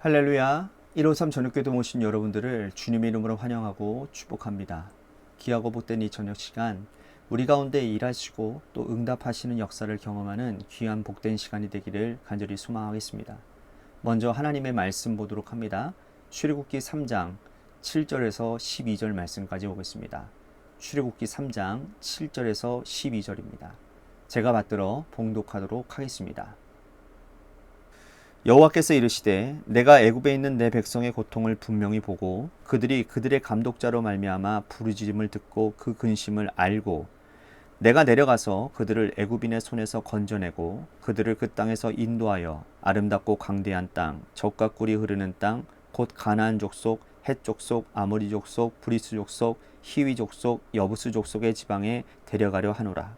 할렐루야. 153 저녁교도 모신 여러분들을 주님의 이름으로 환영하고 축복합니다. 귀하고 복된 이 저녁 시간, 우리 가운데 일하시고 또 응답하시는 역사를 경험하는 귀한 복된 시간이 되기를 간절히 소망하겠습니다. 먼저 하나님의 말씀 보도록 합니다. 출애굽기 3장 7절에서 12절 말씀까지 보겠습니다. 출애굽기 3장 7절에서 12절입니다. 제가 받들어 봉독하도록 하겠습니다. 여호와께서 이르시되 내가 애굽에 있는 내 백성의 고통을 분명히 보고 그들이 그들의 감독자로 말미암아 부르짖음을 듣고 그 근심을 알고 내가 내려가서 그들을 애굽인의 손에서 건져내고 그들을 그 땅에서 인도하여 아름답고 광대한 땅, 젖과 꿀이 흐르는 땅, 곧 가나안 족속, 헷 족속, 아모리 족속, 브리스 족속, 히위 족속, 여부스 족속의 지방에 데려가려 하노라.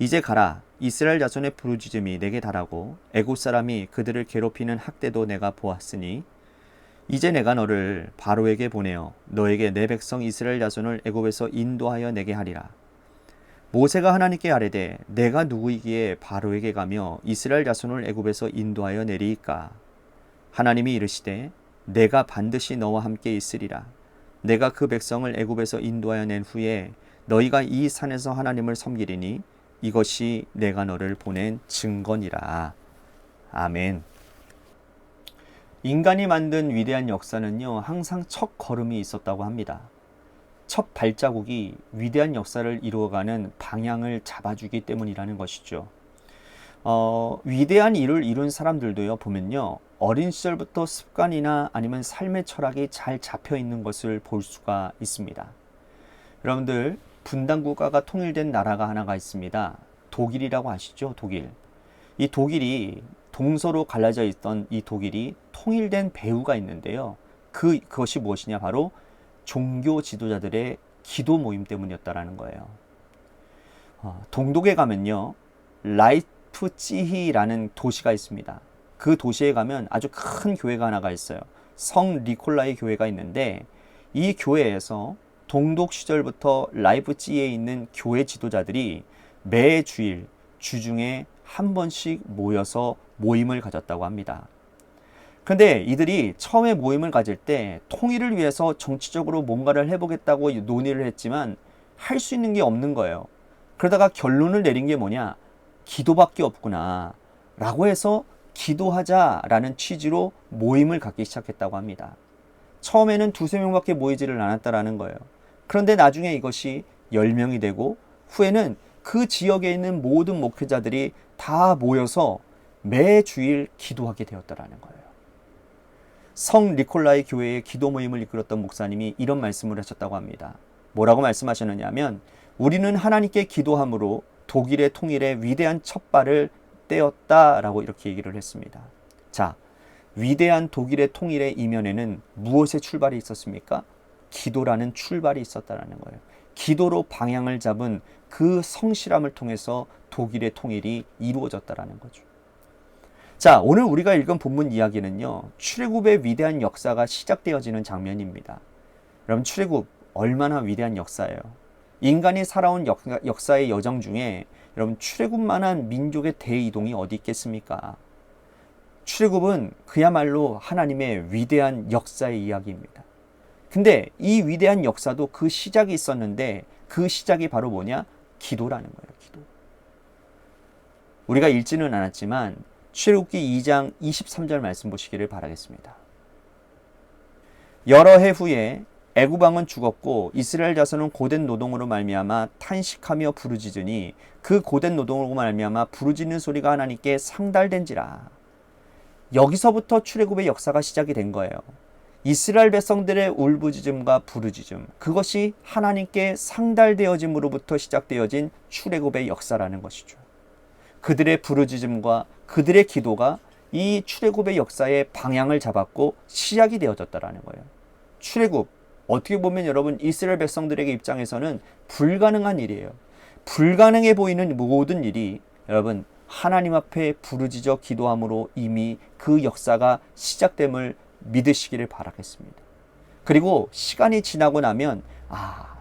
이제 가라. 이스라엘 자손의 부르짖음이 내게 달하고 애굽 사람이 그들을 괴롭히는 학대도 내가 보았으니 이제 내가 너를 바로에게 보내어 너에게 내 백성 이스라엘 자손을 애굽에서 인도하여 내게 하리라. 모세가 하나님께 아뢰되 내가 누구이기에 바로에게 가며 이스라엘 자손을 애굽에서 인도하여 내리이까. 하나님이 이르시되 내가 반드시 너와 함께 있으리라. 내가 그 백성을 애굽에서 인도하여 낸 후에 너희가 이 산에서 하나님을 섬기리니 이것이 내가 너를 보낸 증거니라. 아멘. 인간이 만든 위대한 역사는요, 항상 첫 걸음이 있었다고 합니다. 첫 발자국이 위대한 역사를 이루어가는 방향을 잡아주기 때문이라는 것이죠. 위대한 일을 이룬 사람들도요, 보면요, 어린 시절부터 습관이나 아니면 삶의 철학이 잘 잡혀 있는 것을 볼 수가 있습니다. 여러분들, 분단국가가 통일된 나라가 하나가 있습니다. 독일이라고 아시죠? 독일. 이 독일이 동서로 갈라져 있던 이 독일이 통일된 배후가 있는데요. 그것이 무엇이냐? 바로 종교 지도자들의 기도 모임 때문이었다라는 거예요. 동독에 가면요, 라이프치히라는 도시가 있습니다. 그 도시에 가면 아주 큰 교회가 하나가 있어요. 성 니콜라이 교회가 있는데 이 교회에서 동독 시절부터 라이프치히에 있는 교회 지도자들이 매 주일 주중에 한 번씩 모여서 모임을 가졌다고 합니다. 그런데 이들이 처음에 모임을 가질 때 통일을 위해서 정치적으로 뭔가를 해보겠다고 논의를 했지만 할 수 있는 게 없는 거예요. 그러다가 결론을 내린 게 뭐냐? 기도밖에 없구나 라고 해서 기도하자라는 취지로 모임을 갖기 시작했다고 합니다. 처음에는 두세 명밖에 모이지를 않았다라는 거예요. 그런데 나중에 이것이 10명이 되고 후에는 그 지역에 있는 모든 목회자들이 다 모여서 매주일 기도하게 되었다라는 거예요. 성 니콜라이 교회의 기도 모임을 이끌었던 목사님이 이런 말씀을 하셨다고 합니다. 뭐라고 말씀하셨느냐 하면 우리는 하나님께 기도함으로 독일의 통일에 위대한 첫발을 떼었다라고 이렇게 얘기를 했습니다. 자, 위대한 독일의 통일의 이면에는 무엇의 출발이 있었습니까? 기도라는 출발이 있었다라는 거예요. 기도로 방향을 잡은 그 성실함을 통해서 독일의 통일이 이루어졌다라는 거죠. 자, 오늘 우리가 읽은 본문 이야기는요, 출애굽의 위대한 역사가 시작되어지는 장면입니다. 여러분, 출애굽 얼마나 위대한 역사예요. 인간이 살아온 역사의 여정 중에 여러분, 출애굽만한 민족의 대이동이 어디 있겠습니까? 출애굽은 그야말로 하나님의 위대한 역사의 이야기입니다. 근데 이 위대한 역사도 그 시작이 있었는데 그 시작이 바로 뭐냐? 기도라는 거예요. 기도. 우리가 읽지는 않았지만 출애굽기 2장 23절 말씀 보시기를 바라겠습니다. 여러 해 후에 애굽 왕은 죽었고 이스라엘 자손은 고된 노동으로 말미암아 탄식하며 부르짖으니 그 고된 노동으로 말미암아 부르짖는 소리가 하나님께 상달된지라. 여기서부터 출애굽의 역사가 시작이 된 거예요. 이스라엘 백성들의 울부짖음과 부르짖음, 그것이 하나님께 상달되어짐으로부터 시작되어진 출애굽의 역사라는 것이죠. 그들의 부르짖음과 그들의 기도가 이 출애굽의 역사의 방향을 잡았고 시작이 되어졌다라는 거예요. 출애굽, 어떻게 보면 여러분 이스라엘 백성들에게 입장에서는 불가능한 일이에요. 불가능해 보이는 모든 일이 여러분 하나님 앞에 부르짖어 기도함으로 이미 그 역사가 시작됨을 믿으시기를 바라겠습니다. 그리고 시간이 지나고 나면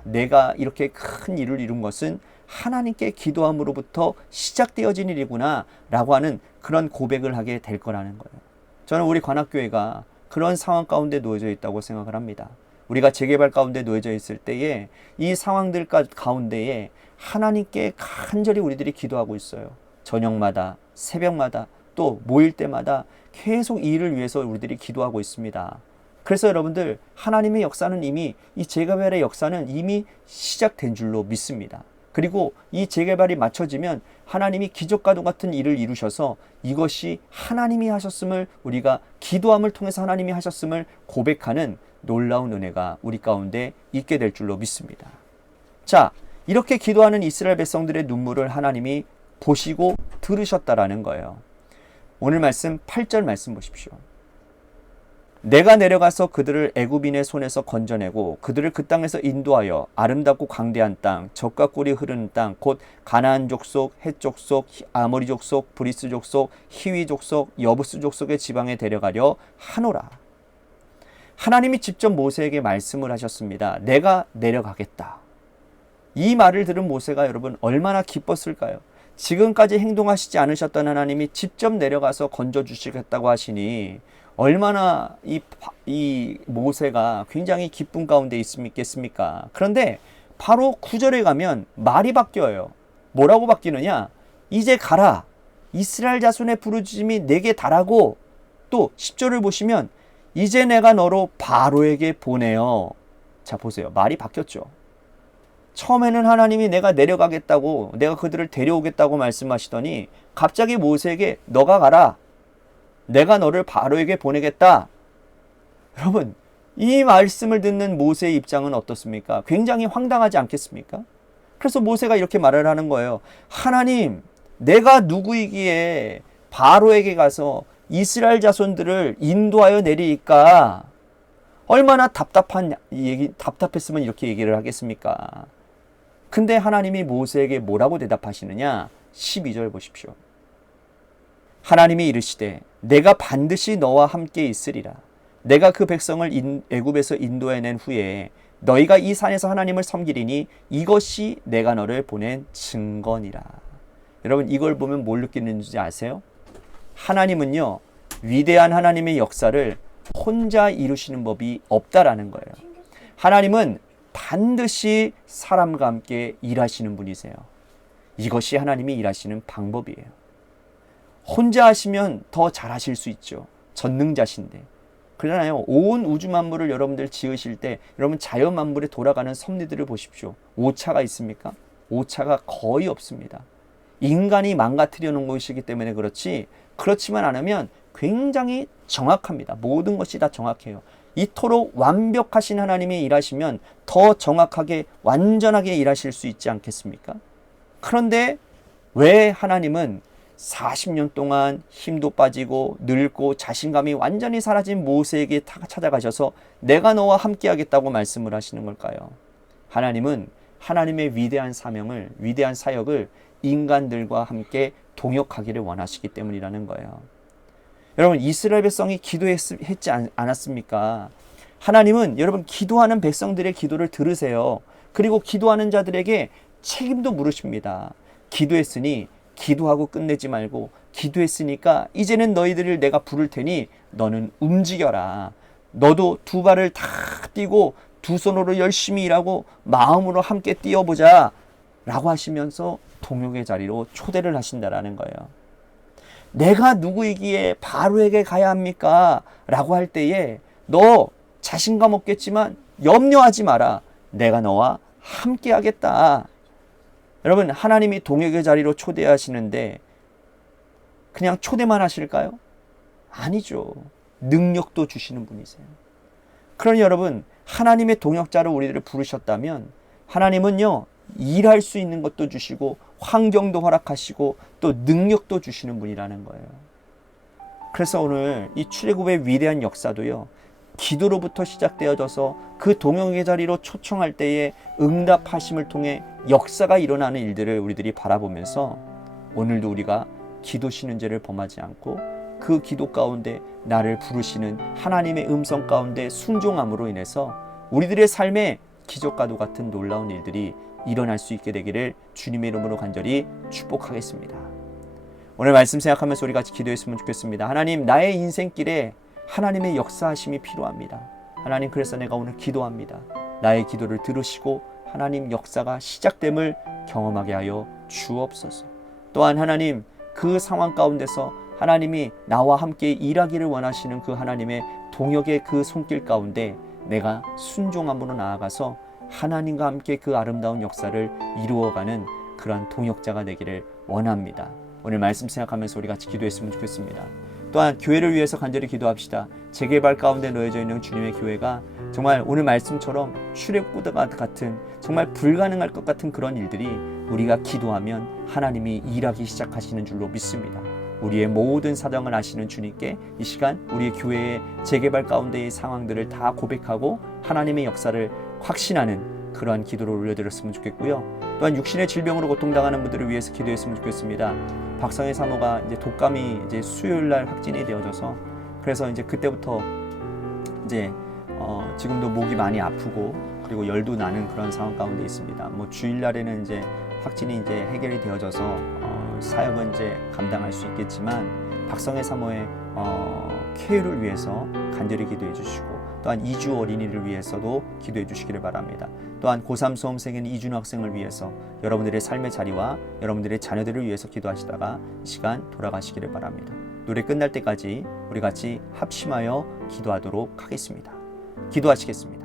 내가 이렇게 큰 일을 이룬 것은 하나님께 기도함으로부터 시작되어진 일이구나 라고 하는 그런 고백을 하게 될 거라는 거예요. 저는 우리 관악교회가 그런 상황 가운데 놓여져 있다고 생각을 합니다. 우리가 재개발 가운데 놓여져 있을 때에 이 상황들 가운데에 하나님께 간절히 우리들이 기도하고 있어요. 저녁마다, 새벽마다, 또 모일 때마다 계속 이 일을 위해서 우리들이 기도하고 있습니다. 그래서 여러분들, 하나님의 역사는 이미, 이 재개발의 역사는 이미 시작된 줄로 믿습니다. 그리고 이 재개발이 맞춰지면 하나님이 기적과도 같은 일을 이루셔서 이것이 하나님이 하셨음을, 우리가 기도함을 통해서 하나님이 하셨음을 고백하는 놀라운 은혜가 우리 가운데 있게 될 줄로 믿습니다. 자, 이렇게 기도하는 이스라엘 백성들의 눈물을 하나님이 보시고 들으셨다라는 거예요. 오늘 말씀 8절 말씀 보십시오. 내가 내려가서 그들을 애굽인의 손에서 건져내고 그들을 그 땅에서 인도하여 아름답고 광대한 땅, 젖과 꿀이 흐르는 땅, 곧 가나안 족속, 헷 족속, 아모리 족속, 브리스 족속, 히위 족속, 여부스 족속의 지방에 데려가려 하노라. 하나님이 직접 모세에게 말씀을 하셨습니다. 내가 내려가겠다. 이 말을 들은 모세가 여러분 얼마나 기뻤을까요? 지금까지 행동하시지 않으셨던 하나님이 직접 내려가서 건져주시겠다고 하시니 얼마나 이 모세가 굉장히 기쁨 가운데 있겠습니까? 그런데 바로 9절에 가면 말이 바뀌어요. 뭐라고 바뀌느냐? 이제 가라. 이스라엘 자손의 부르짖음이 내게 달하고, 또 10절을 보시면 이제 내가 너로 바로에게 보내어. 자, 보세요. 말이 바뀌었죠. 처음에는 하나님이 내가 내려가겠다고, 내가 그들을 데려오겠다고 말씀하시더니 갑자기 모세에게 너가 가라. 내가 너를 바로에게 보내겠다. 여러분, 이 말씀을 듣는 모세의 입장은 어떻습니까? 굉장히 황당하지 않겠습니까? 그래서 모세가 이렇게 말을 하는 거예요. 하나님, 내가 누구이기에 바로에게 가서 이스라엘 자손들을 인도하여 내리니까 얼마나 답답했으면 이렇게 얘기를 하겠습니까? 근데 하나님이 모세에게 뭐라고 대답하시느냐? 12절 보십시오. 하나님이 이르시되 내가 반드시 너와 함께 있으리라. 내가 그 백성을 애굽에서 인도해낸 후에 너희가 이 산에서 하나님을 섬기리니 이것이 내가 너를 보낸 증거니라. 여러분, 이걸 보면 뭘 느끼는지 아세요? 하나님은요, 위대한 하나님의 역사를 혼자 이루시는 법이 없다라는 거예요. 하나님은 반드시 사람과 함께 일하시는 분이세요. 이것이 하나님이 일하시는 방법이에요. 혼자 하시면 더 잘하실 수 있죠. 전능자신데. 그러나요, 온 우주 만물을 여러분들 지으실 때 여러분 자연 만물에 돌아가는 섭리들을 보십시오. 오차가 있습니까? 오차가 거의 없습니다. 인간이 망가뜨려 놓은 것이기 때문에 그렇지만 않으면 굉장히 정확합니다. 모든 것이 다 정확해요. 이토록 완벽하신 하나님이 일하시면 더 정확하게 완전하게 일하실 수 있지 않겠습니까? 그런데 왜 하나님은 40년 동안 힘도 빠지고 늙고 자신감이 완전히 사라진 모세에게 찾아가셔서 내가 너와 함께 하겠다고 말씀을 하시는 걸까요? 하나님은 하나님의 위대한 사역을 인간들과 함께 동역하기를 원하시기 때문이라는 거예요. 여러분, 이스라엘 백성이 기도했지 않았습니까? 하나님은 여러분 기도하는 백성들의 기도를 들으세요. 그리고 기도하는 자들에게 책임도 물으십니다. 기도했으니 기도하고 끝내지 말고, 기도했으니까 이제는 너희들을 내가 부를 테니 너는 움직여라. 너도 두 발을 다 띄고 두 손으로 열심히 일하고 마음으로 함께 뛰어보자 라고 하시면서 동역의 자리로 초대를 하신다라는 거예요. 내가 누구이기에 바로에게 가야 합니까? 라고 할 때에 너 자신감 없겠지만 염려하지 마라. 내가 너와 함께 하겠다. 여러분, 하나님이 동역의 자리로 초대하시는데 그냥 초대만 하실까요? 아니죠. 능력도 주시는 분이세요. 그러니 여러분, 하나님의 동역자로 우리들을 부르셨다면 하나님은요, 일할 수 있는 것도 주시고 환경도 허락하시고 또 능력도 주시는 분이라는 거예요. 그래서 오늘 이 출애굽의 위대한 역사도요, 기도로부터 시작되어져서 그 동역의 자리로 초청할 때에 응답하심을 통해 역사가 일어나는 일들을 우리들이 바라보면서 오늘도 우리가 기도 신은죄를 범하지 않고 그 기도 가운데 나를 부르시는 하나님의 음성 가운데 순종함으로 인해서 우리들의 삶에 기적과도 같은 놀라운 일들이 일어날 수 있게 되기를 주님의 이름으로 간절히 축복하겠습니다. 오늘 말씀 생각하면서 우리 같이 기도했으면 좋겠습니다. 하나님, 나의 인생길에 하나님의 역사하심이 필요합니다. 하나님, 그래서 내가 오늘 기도합니다. 나의 기도를 들으시고 하나님 역사가 시작됨을 경험하게 하여 주옵소서. 또한 하나님, 그 상황 가운데서 하나님이 나와 함께 일하기를 원하시는 그 하나님의 동역의 그 손길 가운데 내가 순종함으로 나아가서 하나님과 함께 그 아름다운 역사를 이루어가는 그러한 동역자가 되기를 원합니다. 오늘 말씀 생각하면서 우리 같이 기도했으면 좋겠습니다. 또한 교회를 위해서 간절히 기도합시다. 재개발 가운데 놓여져 있는 주님의 교회가 정말 오늘 말씀처럼 출애굽과 같은 정말 불가능할 것 같은 그런 일들이 우리가 기도하면 하나님이 일하기 시작하시는 줄로 믿습니다. 우리의 모든 사정을 아시는 주님께 이 시간 우리의 교회의 재개발 가운데의 상황들을 다 고백하고 하나님의 역사를 확신하는 그러한 기도를 올려드렸으면 좋겠고요. 또한 육신의 질병으로 고통당하는 분들을 위해서 기도했으면 좋겠습니다. 박성희 사모가 이제 독감이 이제 수요일 날 확진이 되어져서 그래서 이제 그때부터 이제 지금도 목이 많이 아프고 그리고 열도 나는 그런 상황 가운데 있습니다. 뭐 주일 날에는 이제 확진이 이제 해결이 되어져서 사역은 이제 감당할 수 있겠지만 박성희 사모의 쾌유를 위해서 간절히 기도해 주시고 또한 이주 어린이를 위해서도 기도해 주시기를 바랍니다. 또한 고3 수험생인 이준호 학생을 위해서 여러분들의 삶의 자리와 여러분들의 자녀들을 위해서 기도하시다가 이 시간 돌아가시기를 바랍니다. 노래 끝날 때까지 우리 같이 합심하여 기도하도록 하겠습니다. 기도하시겠습니다.